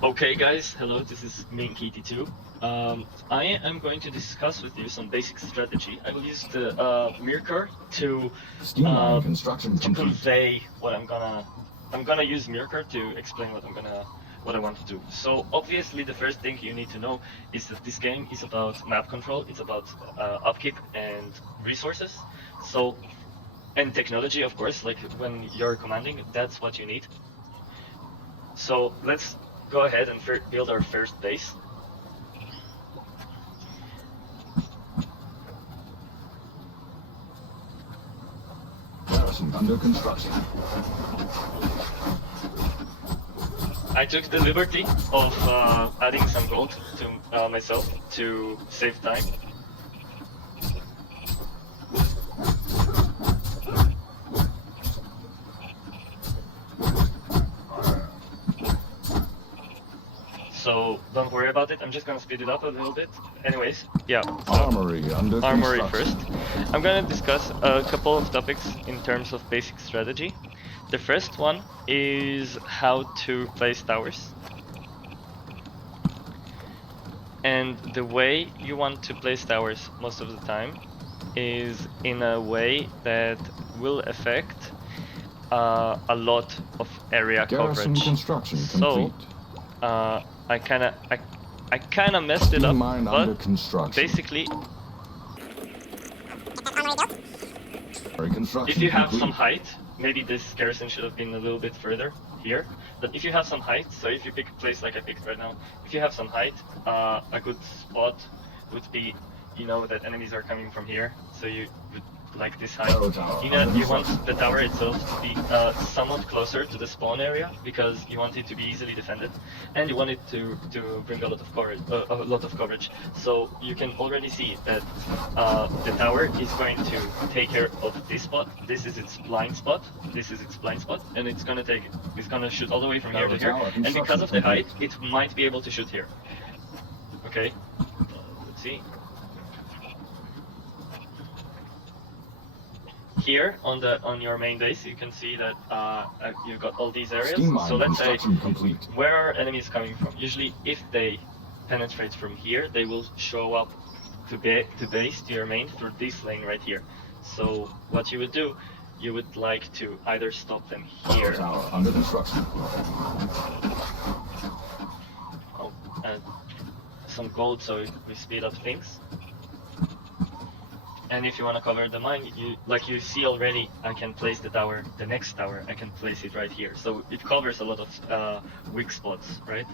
Okay guys, hello, this is Minky82. I am going to discuss with you some basic strategy. I will use the mirakar to Steam mine construction complete. convey what I'm gonna use mirakar to explain what I want to do. So obviously the first thing you need to know is that this game is about map control, it's about upkeep and resources. And technology, of course, like when you're commanding, that's what you need. So let's go ahead and build our first base. Garrison under construction. I took the liberty of adding some gold to myself to save time. So don't worry about it, I'm just gonna speed it up a little bit. Anyways, yeah. So Armory under armory construction. first. I'm gonna discuss a couple of topics in terms of basic strategy. The first one is how to place towers. And the way you want to place towers most of the time is in a way that will affect a lot of area Garrison coverage. construction So I kind of messed it Steam up, mine but under construction. basically, Construction if you have complete. some height, maybe this garrison should have been a little bit further here. But if you have some height, so if you pick a place like I picked right now, if you have some height, a good spot would be, you know, that enemies are coming from here. So you would like this height. You want the tower itself to be somewhat closer to the spawn area because you want it to be easily defended, and you want it to bring a lot of coverage. So you can already see that the tower is going to take care of this spot. This is its blind spot. This is its blind spot, and it's gonna shoot all the way from here to here. And because of the height, it might be able to shoot here. Okay, let's see. Here on your main base, you can see that you've got all these areas. So let's say, where are enemies coming from? Usually, if they penetrate from here, they will show up to base to your main through this lane right here. So what you would do, you would like to either stop them here. Tower under construction. I'll add some gold so we speed up things. And if you want to cover the mine, like you see already, I can place the tower, the next tower, I can place it right here. So it covers a lot of weak spots, right?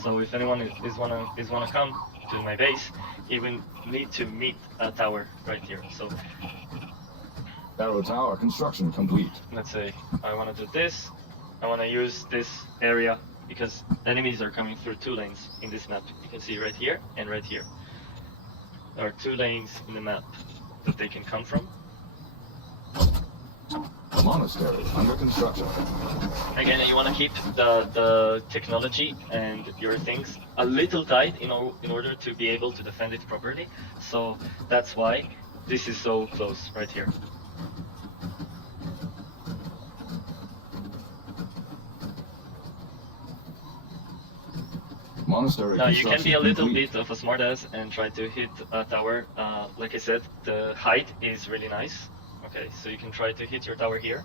So if anyone is wanna come to my base, he will need to meet a tower right here. So Arrow tower construction complete. let's say I want to do this. I want to use this area because enemies are coming through two lanes in this map. You can see right here and right here. There are two lanes in the map that they can come from. Monastery under construction. Again, you want to keep the technology and your things a little tight in order to be able to defend it properly. So that's why this is so close right here. Monastery now you can be a little complete. bit of a smartass and try to hit a tower. Like I said, the height is really nice. Okay, so you can try to hit your tower here.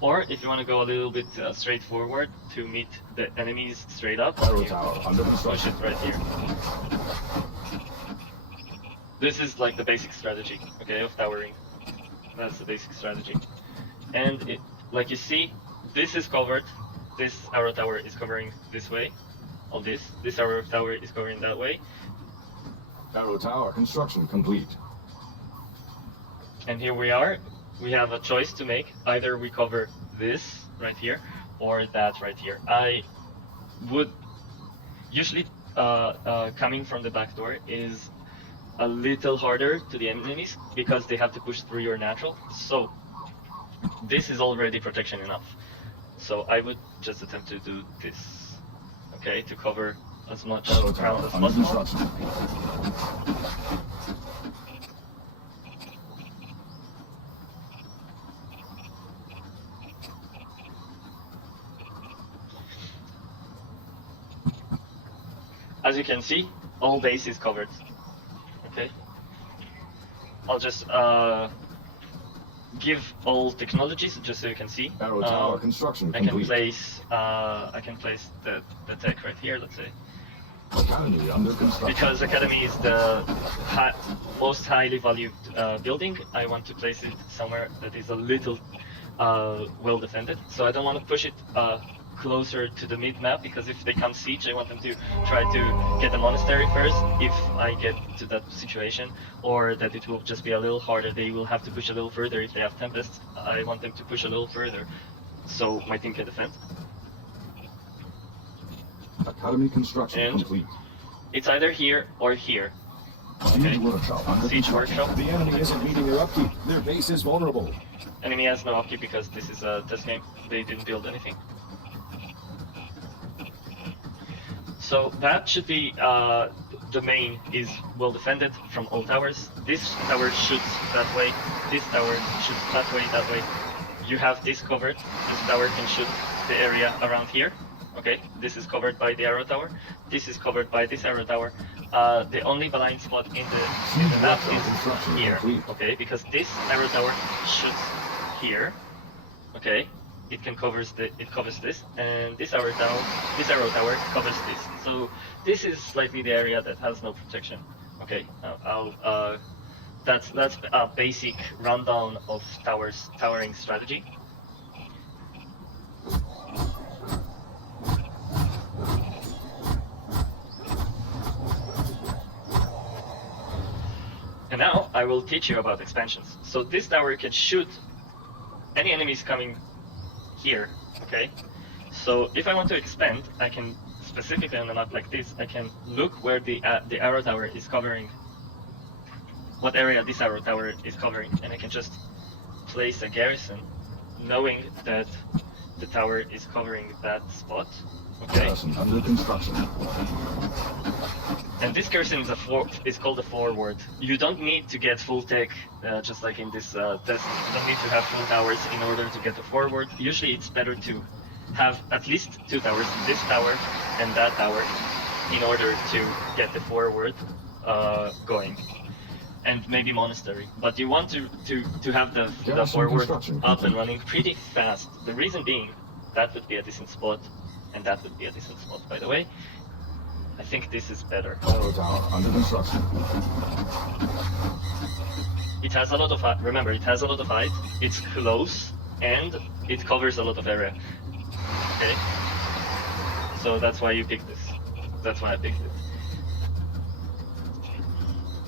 Or if you want to go a little bit straightforward to meet the enemies straight up, you push it right here. This is like the basic strategy, okay, of towering. That's the basic strategy. And like you see, this is covered. This arrow tower is covering this way. All this arrow tower is covering that way. Arrow tower construction complete. And here we are. We have a choice to make. Either we cover this right here or that right here. I would usually coming from the back door is a little harder to the enemies because they have to push through your natural. So this is already protection enough. So I would just attempt to do this, okay, to cover as much ground as possible. as you can see, all base is covered. Okay. I'll just give all technologies just so you can see. Arrow tower construction I can complete. place the tech right here, let's say. Academy under construction. Because Academy is the most highly valued building, I want to place it somewhere that is a little well defended. So I don't want to push it closer to the mid map, because if they come siege, I want them to try to get the monastery first if I get to that situation, or that it will just be a little harder. They will have to push a little further if they have Tempests. I want them to push a little further so my team can defend. Academy construction And complete. it's either here or here. Siege workshop under Siege construction. workshop. The enemy isn't meeting their upkeep. Their base is vulnerable. Enemy has no upkeep because this is a test game. They didn't build anything. So that should be the main is well defended from all towers. This tower shoots that way. This tower shoots that way. You have this covered. This tower can shoot the area around here. Okay, this is covered by the arrow tower. This is covered by this arrow tower. The only blind spot in the map is here. Okay, because this arrow tower shoots here. Okay, it covers this, and this arrow tower covers this. So this is slightly the area that has no protection. Okay, that's a basic rundown of towering strategy. And now I will teach you about expansions. So this tower can shoot any enemies coming here, okay? So if I want to expand, I can, specifically on a map like this, I can look where the arrow tower is covering, what area this arrow tower is covering, and I can just place a garrison, knowing that the tower is covering that spot, okay? Garrison under construction. And this garrison is called a forward. You don't need to get full tech, just like in this test. You don't need to have full towers in order to get the forward. Usually it's better to have at least 2 towers, this tower and that tower, in order to get the forward going. And maybe monastery. But you want to have the forward up and running pretty fast. The reason being, that would be a decent spot, and that would be a decent spot, by the way. I think this is better. Arrow tower under construction. It has a lot of height. Remember, it has a lot of height. It's close, and it covers a lot of area. Okay? So that's why you picked this. That's why I picked it.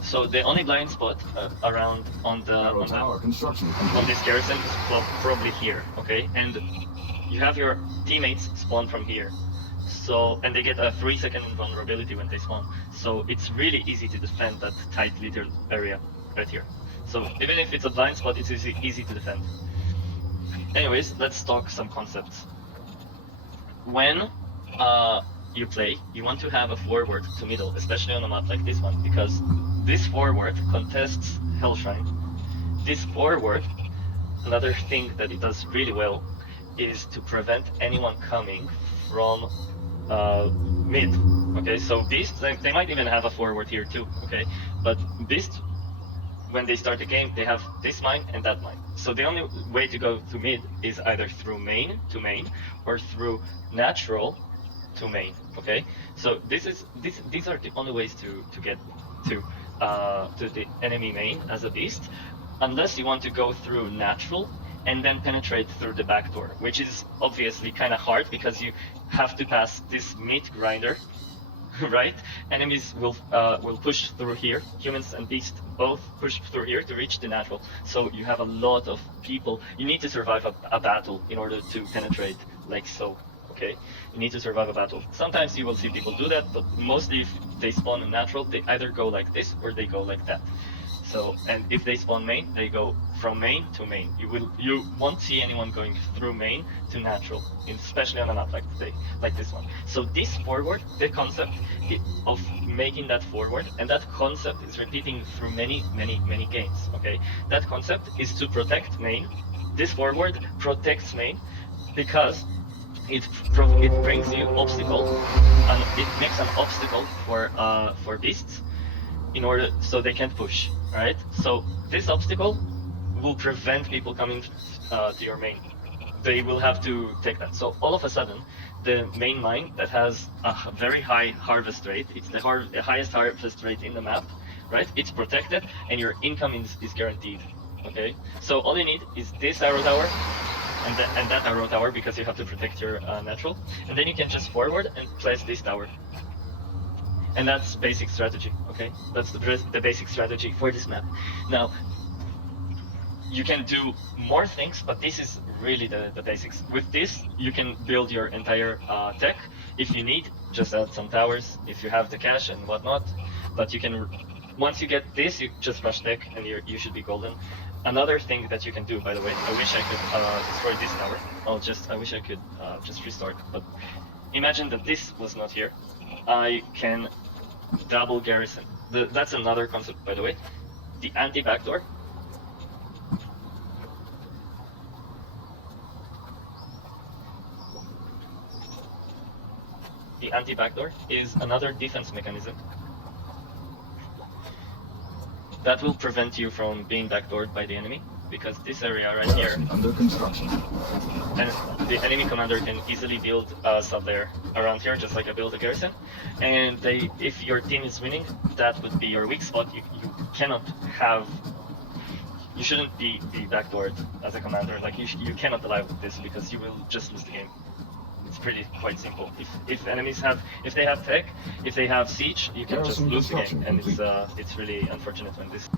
So the only blind spot around on this garrison is probably here, okay? And you have your teammates spawn from here. So, and they get a 3-second invulnerability when they spawn. So it's really easy to defend that tight little area right here. So even if it's a blind spot, it's easy to defend. Anyways, let's talk some concepts. When you play, you want to have a forward to middle, especially on a map like this one, because this forward contests Hellshrine. This forward, another thing that it does really well, is to prevent anyone coming from mid. Okay, so Beast, they might even have a forward here too, okay? But Beast, when they start the game, they have this mine and that mine. So the only way to go to mid is either through main to main, or through natural to main, okay? So these are the only ways to get to the enemy main as a Beast, unless you want to go through natural and then penetrate through the back door, which is obviously kind of hard because you have to pass this meat grinder, right? Enemies will push through here. Humans and beasts both push through here to reach the natural. So you have a lot of people. You need to survive a battle in order to penetrate, like so. Okay, you need to survive a battle. Sometimes you will see people do that, but mostly if they spawn in natural, they either go like this or they go like that. So, and if they spawn main, they go from main to main. You won't see anyone going through main to natural, especially on a map like this one. So this forward, the concept of making that forward, and that concept is repeating through many games. Okay, that concept is to protect main. This forward protects main because it brings you obstacle, and it makes an obstacle for beasts in order so they can't push. Right. So this obstacle will prevent people coming to your main. They will have to take that. So all of a sudden, the main mine that has a very high harvest rate, it's the highest harvest rate in the map, right? It's protected, and your income is guaranteed. Okay. So all you need is this arrow tower and that arrow tower because you have to protect your natural, and then you can just forward and place this tower. And that's basic strategy. Okay, that's the basic strategy for this map. Now you can do more things, but this is really the basics. With this, you can build your entire tech. If you need, just add some towers if you have the cash and whatnot. But you can, once you get this, you just rush tech and you should be golden. Another thing that you can do, by the way, I wish I could destroy this tower. I wish I could just restart. But imagine that this was not here. I can double garrison. That's another concept, by the way. The anti-backdoor. The anti-backdoor is another defense mechanism that will prevent you from being backdoored by the enemy, because this area right here, Garrison under construction. and the enemy commander can easily build stuff there around here, just like I built a garrison. And if your team is winning, that would be your weak spot. You cannot have, you shouldn't be backdoored as a commander. Like you cannot allow this because you will just lose the game. It's pretty quite simple. If enemies have, if they have tech, if they have siege, you can just Garrison lose the game, construction and complete. it's really unfortunate when this.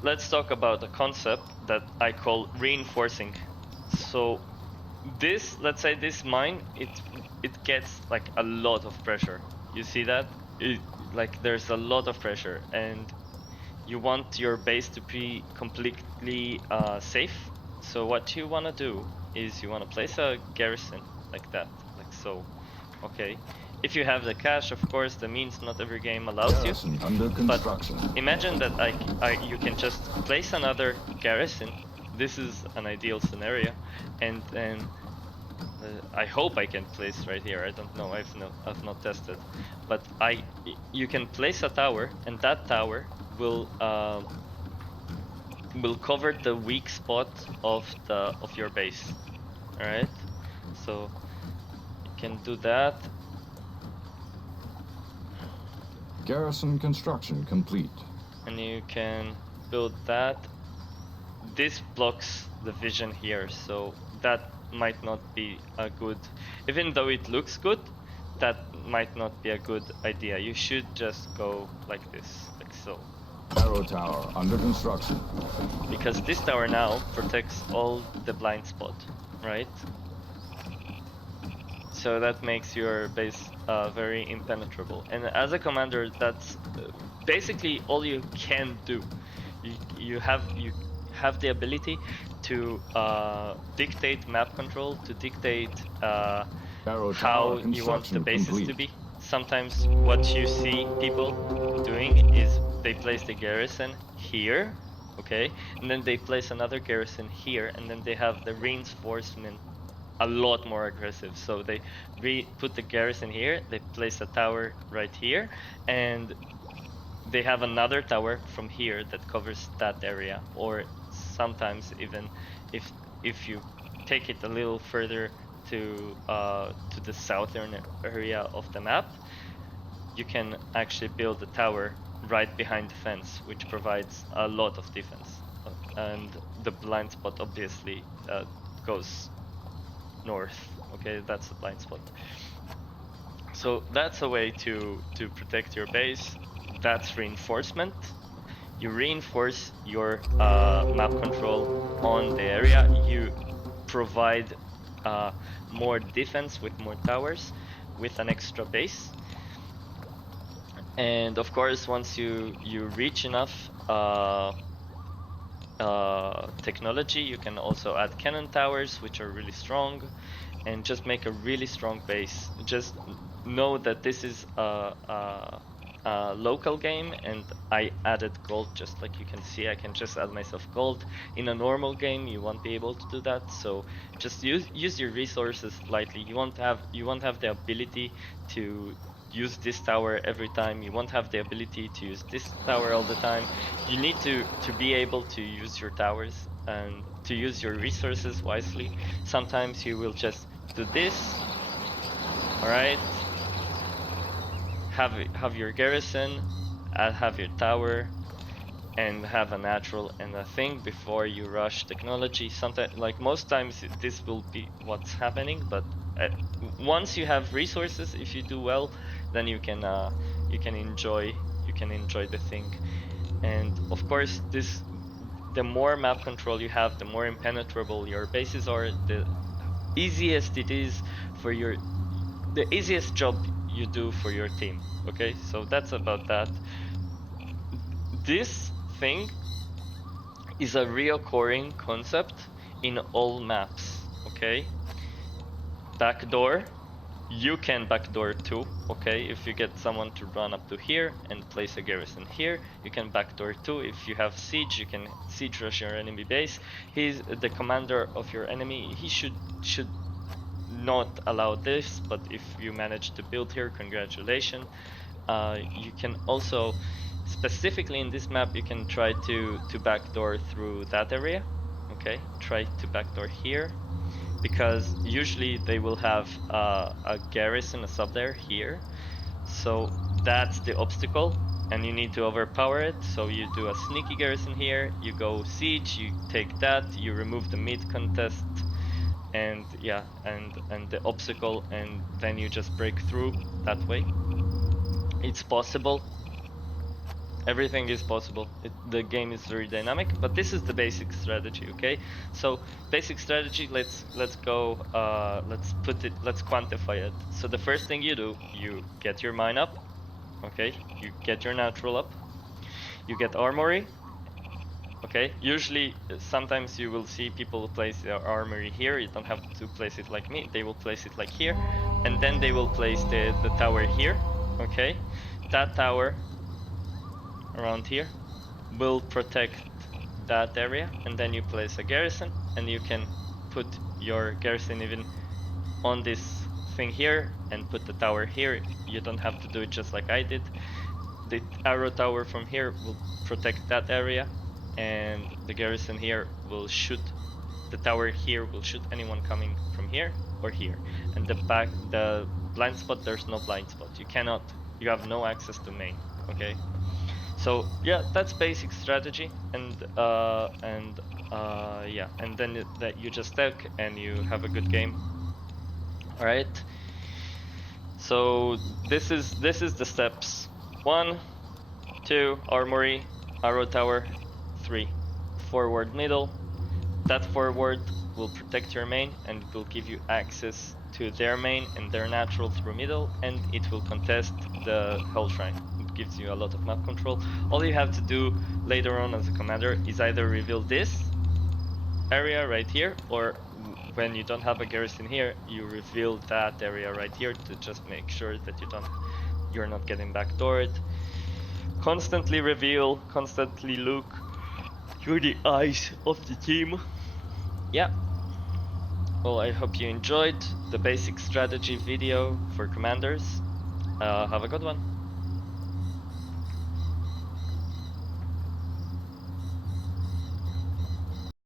Let's talk about a concept that I call reinforcing. So this, let's say this mine, it gets like a lot of pressure. You see that? Like there's a lot of pressure, and you want your base to be completely safe. So what you want to do is you want to place a garrison like that, like so. Okay. If you have the cash, of course, that means not every game allows you. Garrison under construction. But imagine that you can just place another garrison. This is an ideal scenario, and then I hope I can place right here. I don't know. I've not tested, but you can place a tower, and that tower will cover the weak spot of your base. All right, so you can do that. Garrison construction complete. And you can build that. This blocks the vision here, so that might not be a good, even though it looks good, that might not be a good idea. You should just go like this, like so. Arrow tower under construction. Because this tower now protects all the blind spot, right? So that makes your base very impenetrable. And as a commander, that's basically all you can do. You have the ability to dictate map control, to dictate how you want the bases to be. Sometimes what you see people doing is they place the garrison here, okay, and then they place another garrison here, and then they have the reinforcement a lot more aggressive. So they put the garrison here, they place a tower right here, and they have another tower from here that covers that area. Or sometimes even if you take it a little further to the southern area of the map, you can actually build a tower right behind the fence, which provides a lot of defense. And the blind spot obviously goes north. Okay, that's the blind spot. So that's a way to protect your base. That's reinforcement. You reinforce your map control on the area. You provide more defense with more towers, with an extra base. And of course, once you reach enough technology, you can also add cannon towers, which are really strong, and just make a really strong base. Just know that this is local game, and I added gold. Just like you can see, I can just add myself gold. In a normal game you won't be able to do that, so just use your resources lightly. You won't have the ability to use this tower every time. You won't have the ability to use this tower all the time. You need to be able to use your towers and to use your resources wisely. Sometimes you will just do this, all right, have your garrison, have your tower, and have a natural and a thing before you rush technology. Sometimes, like most times, this will be what's happening. But once you have resources, if you do well, then you can enjoy the thing. And of course, the more map control you have, the more impenetrable your bases are. The easiest it is for the easiest job you do for your team. Okay, so that's about that. This thing is a reoccurring concept in all maps. Okay, backdoor, you can backdoor too. Okay, if you get someone to run up to here and place a garrison here, you can backdoor too. If you have siege, you can siege rush your enemy base. He's the commander of your enemy. He should not allow this, but if you manage to build here, congratulations. You can also, specifically in this map, you can try to backdoor through that area. Okay, try to backdoor here, because usually they will have a garrison, a sub there here. So that's the obstacle, and you need to overpower it. So you do a sneaky garrison here, you go siege, you take that, you remove the mid contest, and yeah, and the obstacle, and then you just break through that way. It's possible. Everything is possible. The game is very dynamic, but this is the basic strategy. Okay, so basic strategy. Let's go. Let's quantify it. So the first thing you do, you get your mine up. Okay, you get your natural up. You get armory. Okay, usually sometimes you will see people place their armory here. You don't have to place it like me. They will place it like here, and then they will place the tower here. Okay, that tower around here will protect that area, and then you place a garrison, and you can put your garrison even on this thing here and put the tower here. You don't have to do it just like I did. The arrow tower from here will protect that area, and the garrison here will shoot, the tower here will shoot anyone coming from here or here. And the blind spot, there's no blind spot. You have no access to main. Okay, so yeah, that's basic strategy, and yeah, and then that you just stack and you have a good game. All right, so this is the steps. 1, 2, armory, arrow tower. 3, forward middle. That forward will protect your main and will give you access to their main and their natural through middle, and it will contest the Hell Shrine. It gives you a lot of map control. All you have to do later on as a commander is either reveal this area right here, or when you don't have a garrison here, you reveal that area right here to just make sure that you're not getting backdoored. Constantly reveal, constantly look. You're the eyes of the team. Yeah. Well, I hope you enjoyed the basic strategy video for commanders. Have a good one.